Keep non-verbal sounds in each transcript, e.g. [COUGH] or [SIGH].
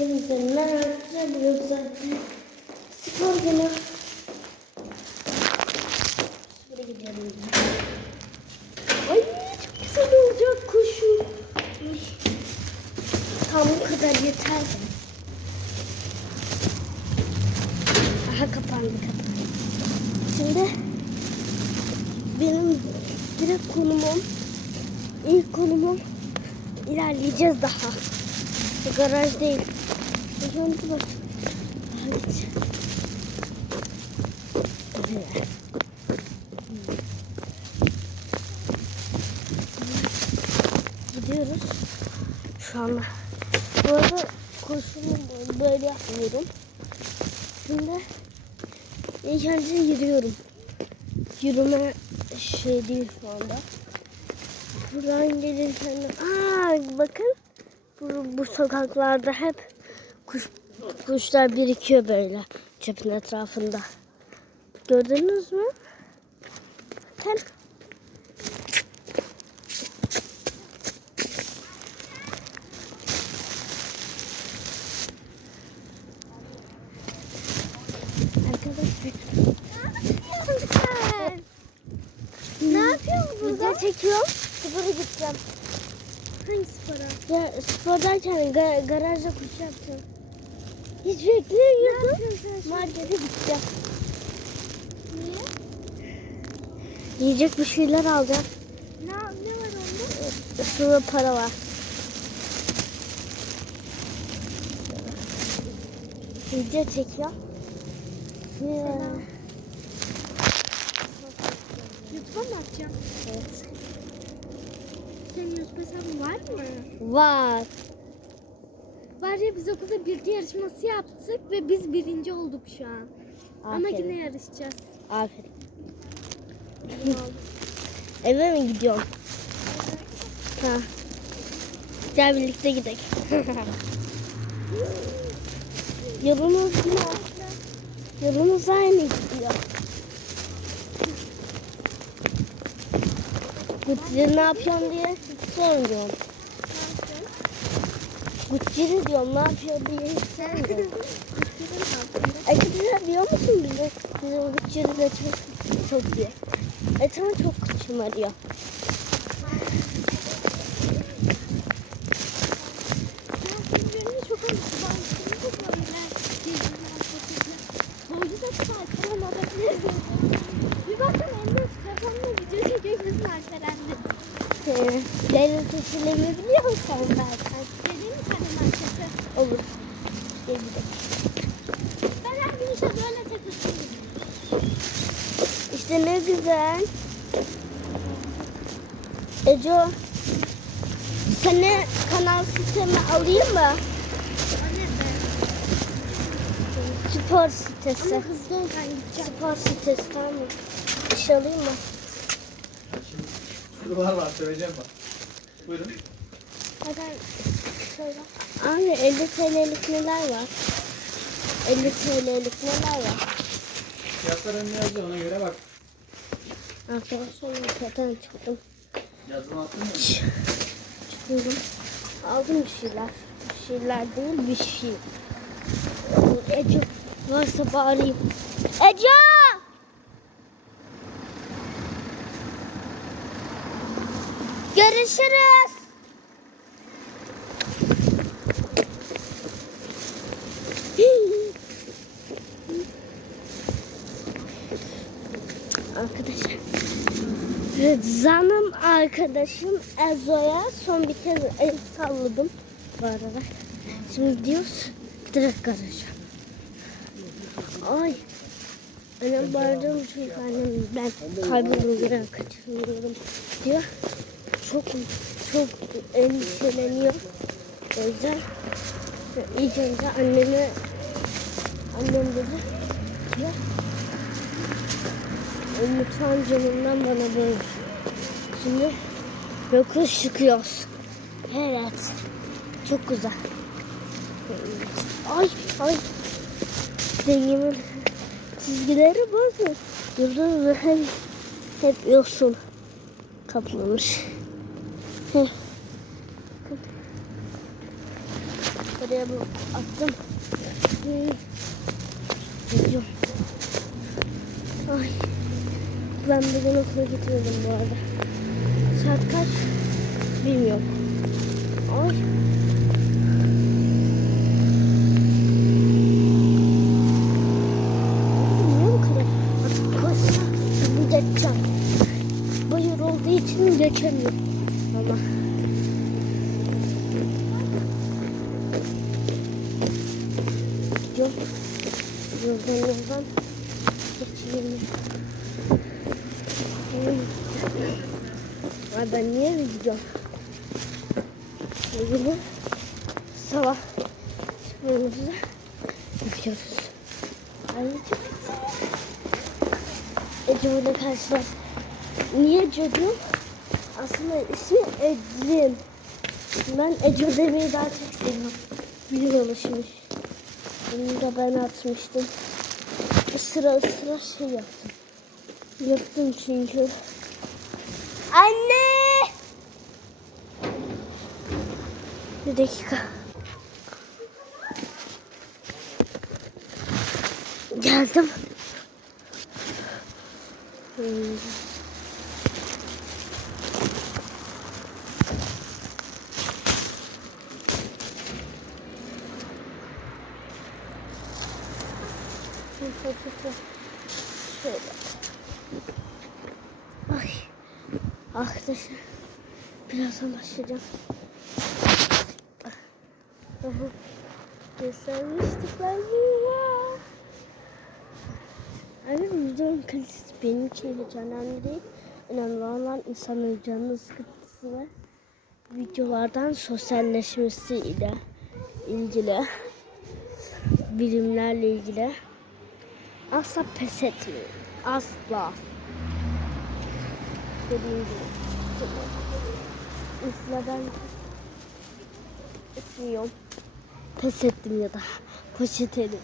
Şimdi ne yapacağız zaten? Spor günü. Şuraya gidelim. Ay çok güzel olacak kuşu. Tam bu kadar yeter. Aha kapandı kapandı. Şimdi benim direkt konumum ilk konumum ilerleyeceğiz daha. Garaj değil. Önce bak. Evet. Evet. Gidiyoruz. Şu anda. Bu arada koşumu böyle yapmıyorum. Şimdi ilk önce yürüyorum. Yürüme şey değil şu anda. Buradan gelirken. Aa, bakın bu, bu sokaklarda hep kuş kuşlar birikiyor böyle çöpün etrafında. Gördünüz mü? Arkadaşlar. Ne yapıyorsun burada? Video çekiyorum. Spora gideceğim. Hangi spora? Ya spor derken ga- garajda kuş yapacağım. Hiç beklemiyorum. Markete gideceğim. Niye? Yiyecek bir şeyler alacağım. Ne, ne var onda? Şurada para var. Video çekiyor. Ya. YouTube'a mı atacağım? Evet. Senin YouTube hesabın var mı? Var. Var ya biz okulda bilgi yarışması yaptık ve biz birinci olduk şu an. Ama Aferin. yine yarışacağız. Aferin. Eve mi gidiyorsun? Ha. Gel birlikte gidelim. Yolumuz yine Yolumuz aynı gidiyor. Gucci ne yapıyorsun diye sormuyorum. Gucci diyorum ne yapıyor diye hiç sormuyorum. Arkadaşlar biliyor musun bize bizim Gucci'de de çok çok iyi. Evet ama çok şımarıyor. Ben çok alıştım. Ben çok böyle gezdiğimden fotoğrafı. Soydu da çıkartalım olabilir. Bir bakın elinde telefonla video çekiyor bizim Alperen'de. Ee, Derin seçilerini biliyor musun sen zaten? Geleyim mi sana markete? Olur. Gel gidelim. Ben her gün işte böyle takılsın. İşte ne güzel. Eco, seni kanal sistemi alayım mı? Spor sitesi. Ama hızlı ol ben gideceğim. Spor sitesi tamam mı? İş alayım mı? Şuralar var söyleyeceğim bak. Buyurun. Hadi söyle. Abi 50 TL'lik neler var? 50 TL'lik neler var? Fiyatlar önüne yazıyor ona göre bak. Arkadaşlar zaten çıktım. Çıkıyorum. Aldım bir şeyler. Bir şeyler değil bir şey. Ece varsa bağırayım. Ece! Görüşürüz. Arkadaşlar. Arkadaşım Ezo'ya son bir kez el salladım bu arada. Şimdi gidiyoruz direkt garaja. Ay. Annem bağırdım çünkü annem ben kayboluyorum, kaçırıyorum diyor. Çok çok endişeleniyor. O yüzden ilk önce anneme annem dedi ya mutfağın camından bana böyle. Şimdi yokuş çıkıyoruz. Evet. Çok güzel. Ay ay. Dengemin çizgileri bakın. Mü? Hep, hep yosun kaplamış. Buraya bu attım. Gidiyorum. Ay. Ben bugün okula gitmedim bu arada. Saat kaç? Bilmiyorum. Ay. Bayır olduğu için geçemiyorum. Karşılar. Niye diyorum? Aslında ismi Ecrin. Ben Ece demeyi daha çok seviyorum. Bir alışmış. Bunu da ben atmıştım. Sıra sıra şey yaptım. Yaptım çünkü. Anne! Bir dakika. Geldim. Hmm. Şöyle. Ay. Arkadaşlar. Birazdan başlayacağım. Aha. Göstermiştik ben ya. Abi videonun kalitesi benim için hiç önemli değil. Önemli olan insanın canını sıkıntısı ve videolardan sosyalleşmesiyle ilgili bilimlerle ilgili asla pes etmeyin. Asla. Dediğim gibi. Ben etmiyorum. Pes ettim ya da poşeteli.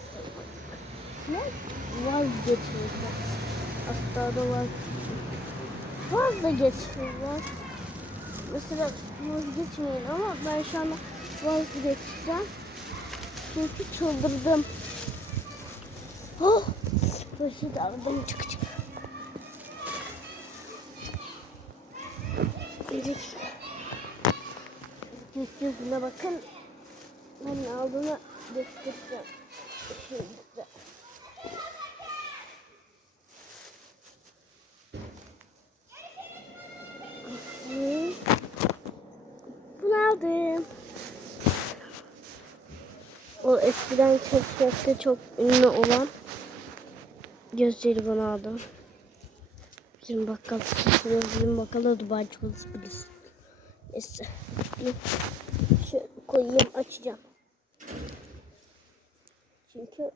Ne? Vazgeçmiyorum. Hatta da var. Vazgeçmiyorum. Mesela vazgeçmeyin ama ben şu anda vazgeçeceğim. Çünkü çıldırdım. Oh! Poşet aldım çık çık. Dakika. Gökyüzüne bakın. Ben aldığını göstereceğim. Şimdi size. Hı. Bunu aldım. O eskiden keşfette çok ünlü olan gözleri bana aldım. Bizim bakkal, bizim bakkala Dubai çikolatası bilirsin. Neyse. Bir koyayım açacağım. Çünkü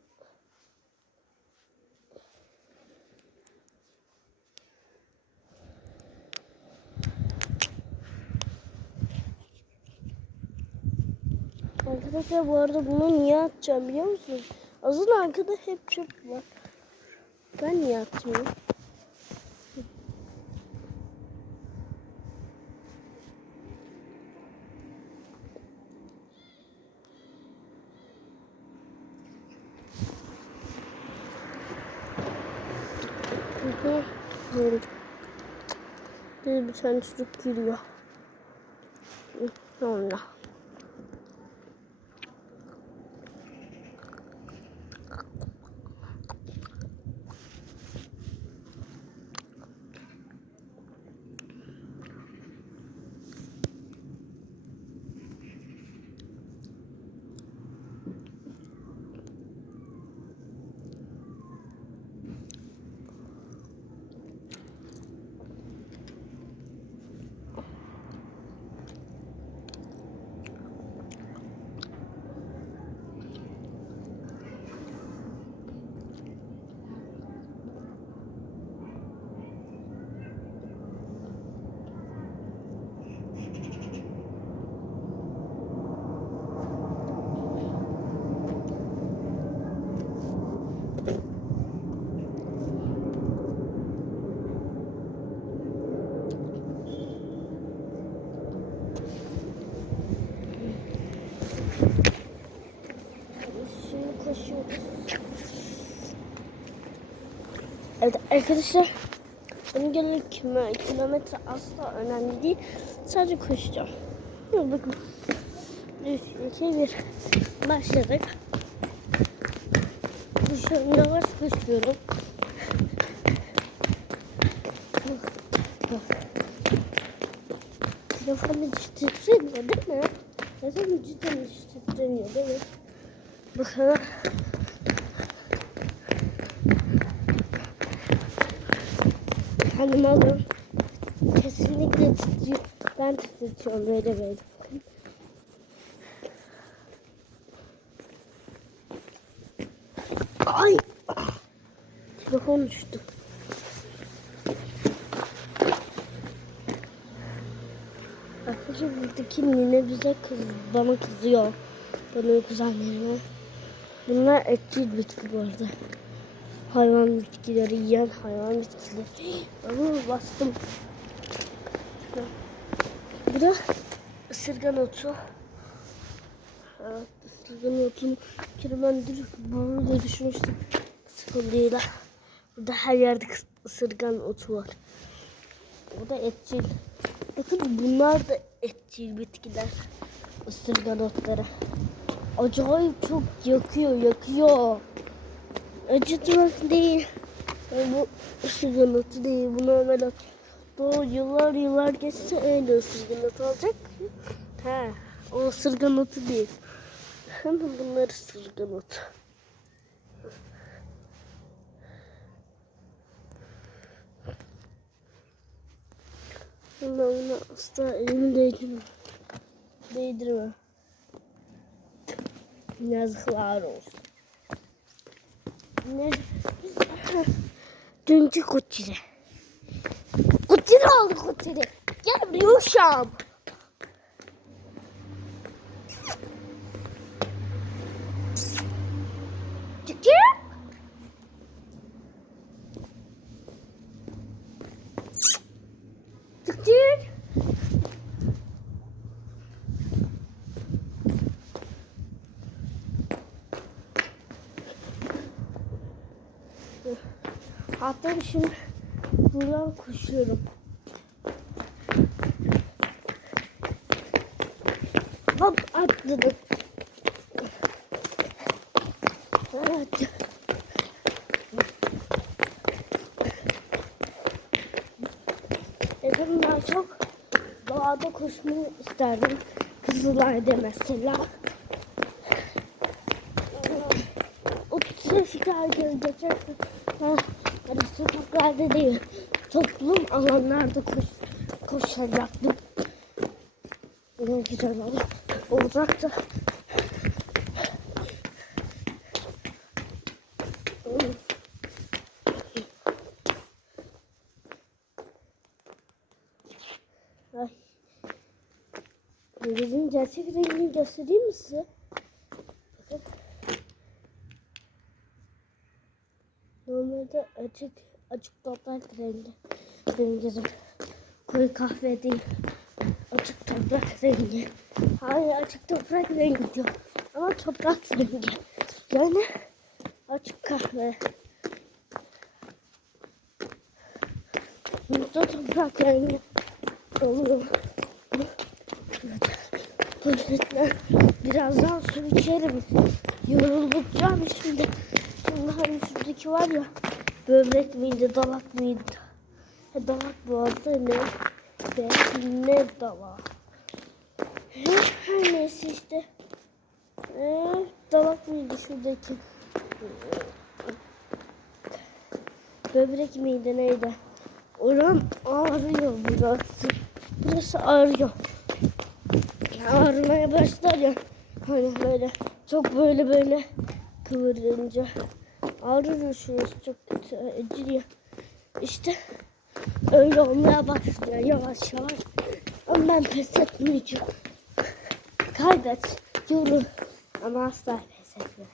Arkadaşlar bu arada bunu niye atacağım biliyor musunuz? Azın arkada hep çöp var. Ben niye atmıyorum? Bir, tane çocuk. Hı, Sonra. Arkadaşlar. Benim kilo- kilometre asla önemli değil. Sadece koşacağım. Hadi bakın. 3, 2, 1. Başladık. Koşuyorum. Yavaş koşuyorum. Telefon hiç titremiyor değil mi? Telefon cidden değil mi? Bakın. Hanım alın. Kesinlikle titriyor. Ben titriyorum böyle böyle. Ay! Telefon düştü. Arkadaşlar buradaki nine bize kız, bana kızıyor. Benim kuzenlerime. Bunlar etçil bitki bu arada. Hayvan bitkileri yiyen hayvan bitkileri. Ama bastım. Bu da ısırgan otu. Evet, ısırgan otunu bir kere ben böyle düşünmüştüm. Sıkıntıyla. Burada her yerde ısırgan otu var. Bu da etçil. Bakın bunlar da etçil bitkiler. Isırgan otları. Acayip çok yakıyor, yakıyor. Acıtmak değil. Bu ısırgan otu değil. Bu normal. Bu yıllar yıllar geçse öyle ısırgan otu olacak. He, o ısırgan otu değil. Ama bunlar ısırgan otu. Bunlar buna asla elimi değdirme. Değdirme. Yazıklar olsun. Dünkü kutçide. Kutçide aldı kutçide. Gel buraya uşağım. Hatta şimdi buradan koşuyorum. Hop atladım. Evet. Dedim ben çok doğada koşmayı isterdim. Kızılay'da mesela. O trafikler gelecek. Ben hani sokaklarda değil, toplum alanlarda koş, koşacaktım. Ne güzel olur. Olacaktı. Ay. Denizin gerçek rengini göstereyim mi size? Bakın. Normalde açık açık toprak rengi. Benim gözüm koyu kahve değil. Açık toprak rengi. Hayır açık toprak rengi diyor. Ama toprak rengi. Yani açık kahve. Burada toprak rengi oluyor. Poşetler. Birazdan su içerim. Yorulacağım şimdi. Hani şuradaki var ya. Böbrek miydi, dalak mıydı? He, dalak arada ne? De, ne dalak? He, her neyse işte. Ee, dalak mıydı şuradaki? Böbrek miydi neydi? Oran ağrıyor burası. Burası ağrıyor. Ağrımaya başlar ya. Hani böyle çok böyle böyle kıvırınca ağrıyor şurası çok kötü acıyor. İşte öyle olmaya başlıyor yavaş yavaş. Ama ben pes etmeyeceğim. Kaybet, yorul ama asla pes etme.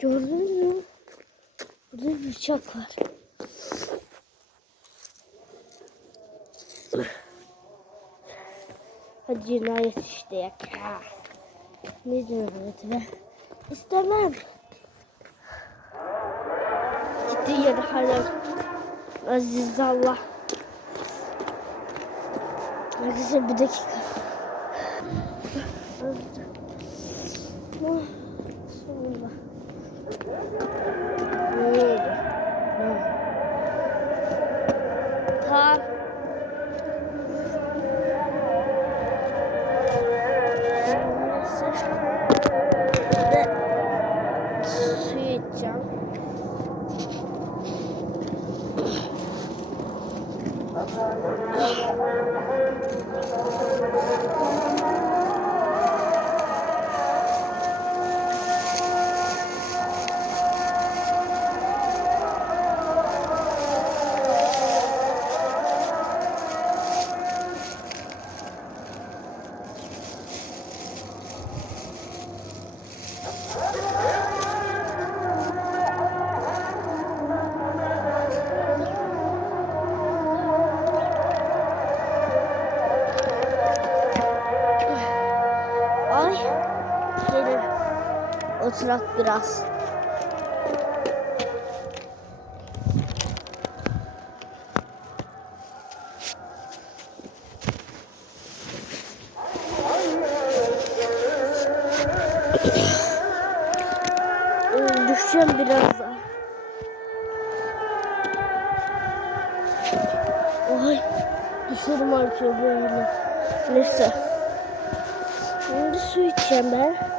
Gördün mü? Burada bir bıçak var. Cinayet işleyek. Ha. Ne cinayeti be? İstemem. Gittiği yere hala Aziz Allah. Arkadaşlar bir dakika. Oturak biraz. Düşeceğim birazdan. Ay. Düşüyorum artıyor böyle. Neyse. Şimdi su içeceğim ben.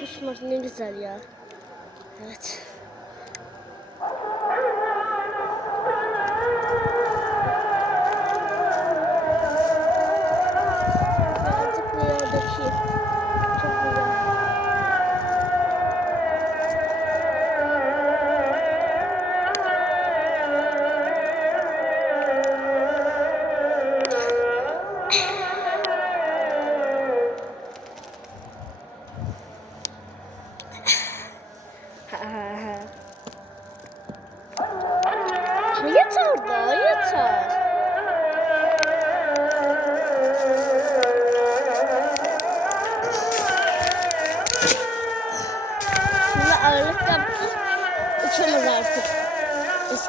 Kusmak ne güzel ya. Evet.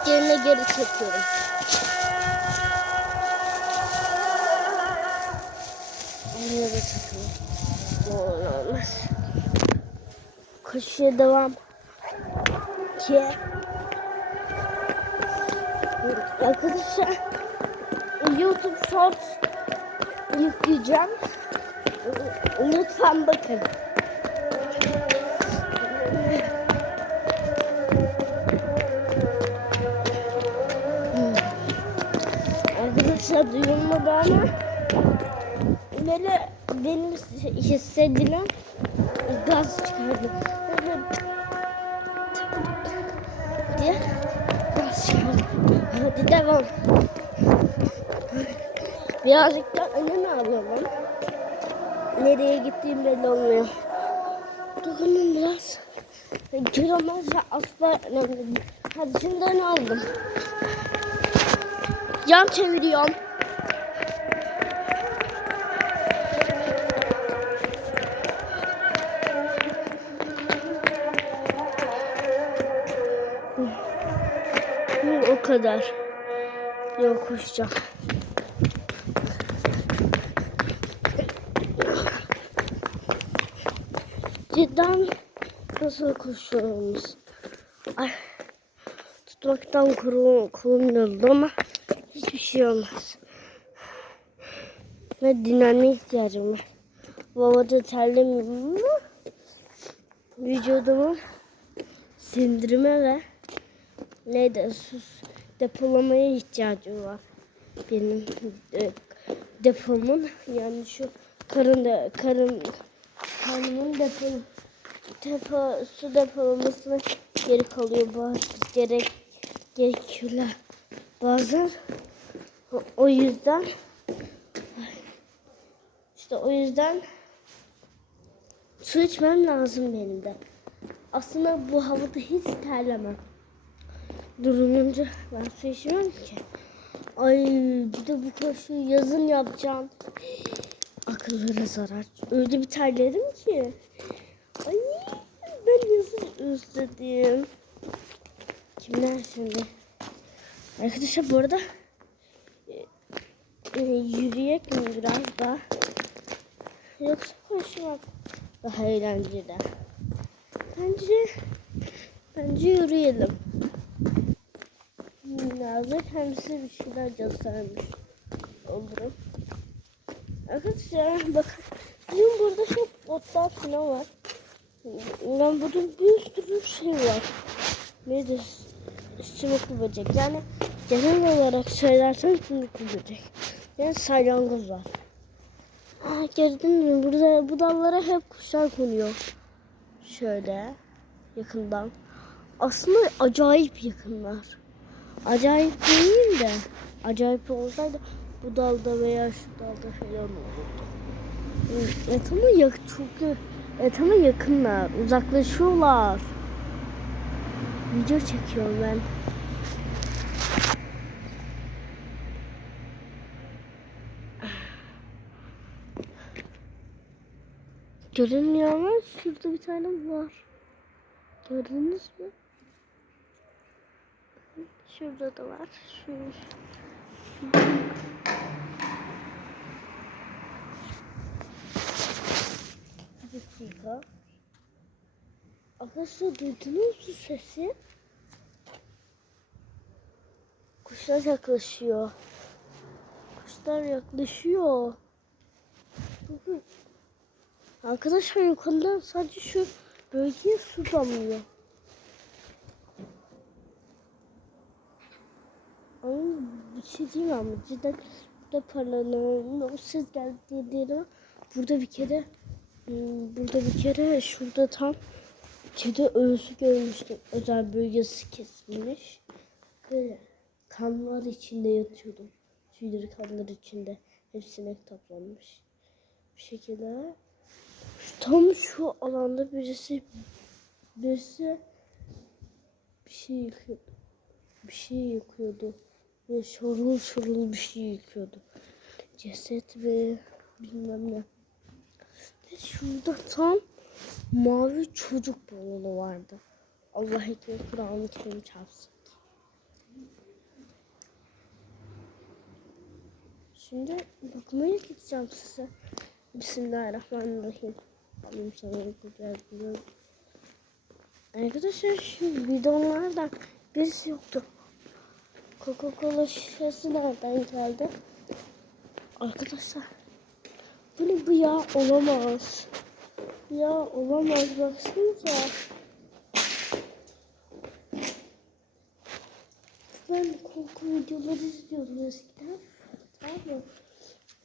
Yerine geri çekiyorum. Buraya da takıyorum. Olur olmaz. Koşuya devam. Ki Arkadaşlar YouTube Shorts yükleyeceğim. Lütfen bakın. Arkadaşlar duyulmadı ama böyle benim hissedilen gaz çıkardı. Böyle diye gaz çıkardı. Hadi devam. Birazcık da öne alalım. Nereye gittiğim belli olmuyor. Dokunun biraz. Kilometre asla önemli değil. Hadi şimdi öne aldım. Yan çeviriyorum. Yok koşacağım. Cidden nasıl koşuyoruz? Ay, tutmaktan kolum, kolum yoruldu ama hiçbir şey olmaz. Ve dinlenmeye ihtiyacım var. Bu havada terlemiyorum ama vücudumun sindirime ve neydi sus depolamaya ihtiyacım var. Benim e, depomun yani şu karın da karın karnımın depo, depo su depolamasına geri kalıyor bazı gerek gerekiyorlar bazen o, o yüzden işte o yüzden su içmem lazım benim de. Aslında bu havada hiç terlemem. Durulunca ben su içmiyorum ki. Ay bir de bu koşu yazın yapacağım. Akıllara zarar. Öyle bir terledim ki. Ay ben yazın özledim. Kimler şimdi? Arkadaşlar bu arada e, e, yürüyek mi biraz daha? Yoksa koşmak daha eğlenceli. Bence bence yürüyelim. Nazlı kendisi bir şeyler göstermiş olurum. Arkadaşlar [LAUGHS] bakın bizim burada çok otlar falan var. Yani burada bir sürü şey var. Nedir? Sümüklü böcek. Yani genel olarak söylersem sümüklü böcek. Yani salyangoz var. Aa, gördün mü? Burada bu dallara hep kuşlar konuyor. Şöyle yakından. Aslında acayip yakınlar. Acayip değil de acayip olsaydı bu dalda veya şu dalda falan olurdu. Evet ama yak ya- evet ama yakınlar. Uzaklaşıyorlar. Video çekiyorum ben. Görünmüyor ama şurada bir tane var. Gördünüz mü? Şurada da var. Şu. Dakika. Arkadaşlar duydunuz mu sesi? Kuşlar yaklaşıyor. Kuşlar yaklaşıyor. Arkadaşlar yukarıdan sadece şu bölgeye su damlıyor. Ama bir şey diyeyim ama cidden burada paralarının o ses geldi diye değil ama burada bir kere hmm, burada bir kere şurada tam kedi ölüsü görmüştüm. Özel bölgesi kesilmiş. Böyle kanlar içinde yatıyordum. Tüyleri kanlar içinde. Hepsine toplanmış. Bir şekilde tam şu alanda birisi birisi bir şey yıkıyordu. Bir şey yıkıyordu. Ve şorul şorul bir şey yıkıyordu. Ceset ve bilmem ne. Ve şurada tam mavi çocuk balonu vardı. Allah ekber Kur'an-ı Kerim çarpsın. Şimdi bakmaya gideceğim size. Bismillahirrahmanirrahim. Amin sana. Arkadaşlar şu bidonlardan birisi yoktu. Coca-Cola şişesi nereden geldi? Arkadaşlar ne bu ya olamaz. Ya olamaz baksanıza. Ben korku videoları izliyordum eskiden. Tamam mı?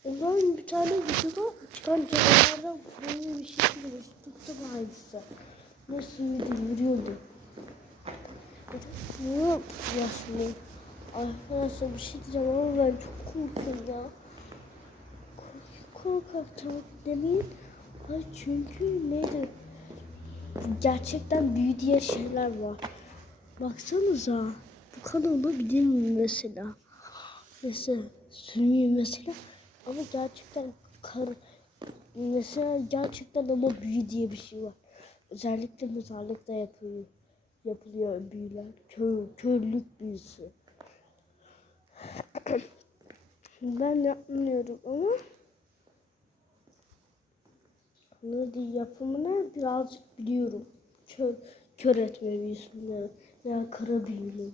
Ondan bir tane videoda çıkan canavardan böyle bir şey çıkmış. Tuttu hadise. Nasıl yürüdü, yürüyordu. Yapacağız şimdi? Arkadaşlar bir şey diyeceğim ama ben çok korkuyorum ya. Kork korkak tavuk demeyin. Ay çünkü neydi? Gerçekten büyü diye şeyler var. Baksanıza. Bu kan olabilir mi mesela? Mesela sürüyü mesela. Ama gerçekten kar mesela gerçekten ama büyü diye bir şey var. Özellikle mezarlıkta yapılıyor. Yapılıyor büyüler. Kör, körlük büyüsü. Ben yapmıyorum ama ne yapımını birazcık biliyorum. Kör, kör etme büyüsünü veya kara büyünü.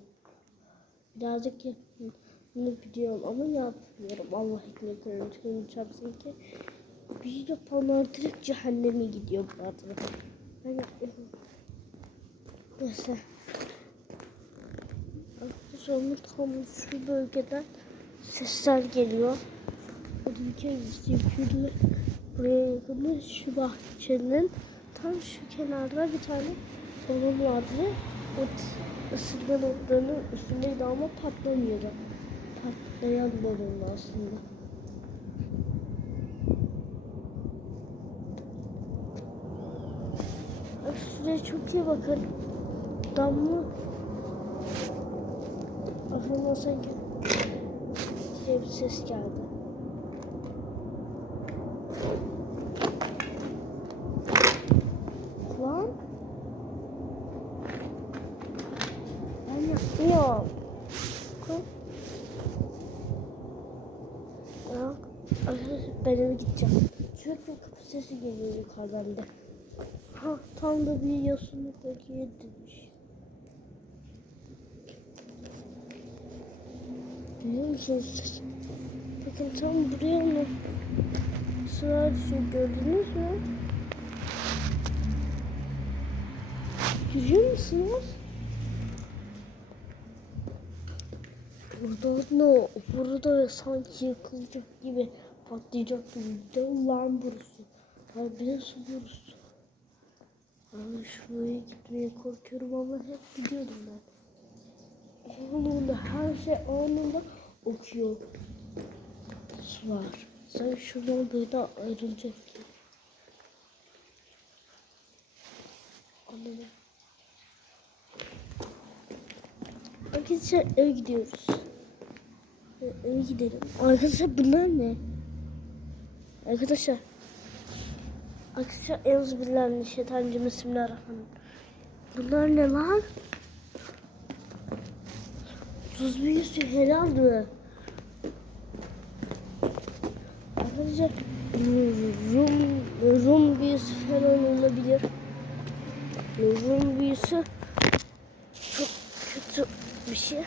Birazcık yapımını biliyorum ama yapmıyorum. Allah kırmızı çarpsın ki büyü yapanlar direkt cehenneme gidiyor bu arada. Ben yapmıyorum. Neyse. Sonra tam şu bölgeden sesler geliyor. Biz yapıyoruz. Buraya yakın şu bahçenin tam şu kenarda bir tane balon vardı. O ısırgan otlarının üstündeydi ama patlamıyordu. Patlayan balon aslında. şuraya çok iyi bakın. Damla. Aklıma sanki diye bir ses geldi. Lan. Ben yapmıyorum. Bak, ben eve gideceğim. Sürekli kapı sesi geliyor yukarıdan da. Ha tam da bir yosunluktaki demiş. Musunuz ses? Bakın tam buraya mı? Sıra düşüyor gördünüz mü? Görüyor musunuz? Burada ne? Burada sanki yıkılacak gibi patlayacak gibi. De lan burası. Harbiden burası. Abi şuraya gitmeye korkuyorum ama hep gidiyordum ben. Anında her şey anında okuyor. Var. Sen şuradan böyle ayrılacak. Anladım. Arkadaşlar eve gidiyoruz. E- Eve gidelim. Arkadaşlar bunlar ne? Arkadaşlar. Arkadaşlar Euzubillahimineşşeytanirracim. Bismillahirrahmanirrahim. Bunlar ne lan? Tuz büyüsü helal mi? Arkadaşlar Rum, Rum büyüsü falan olabilir. Rum büyüsü çok kötü bir şey.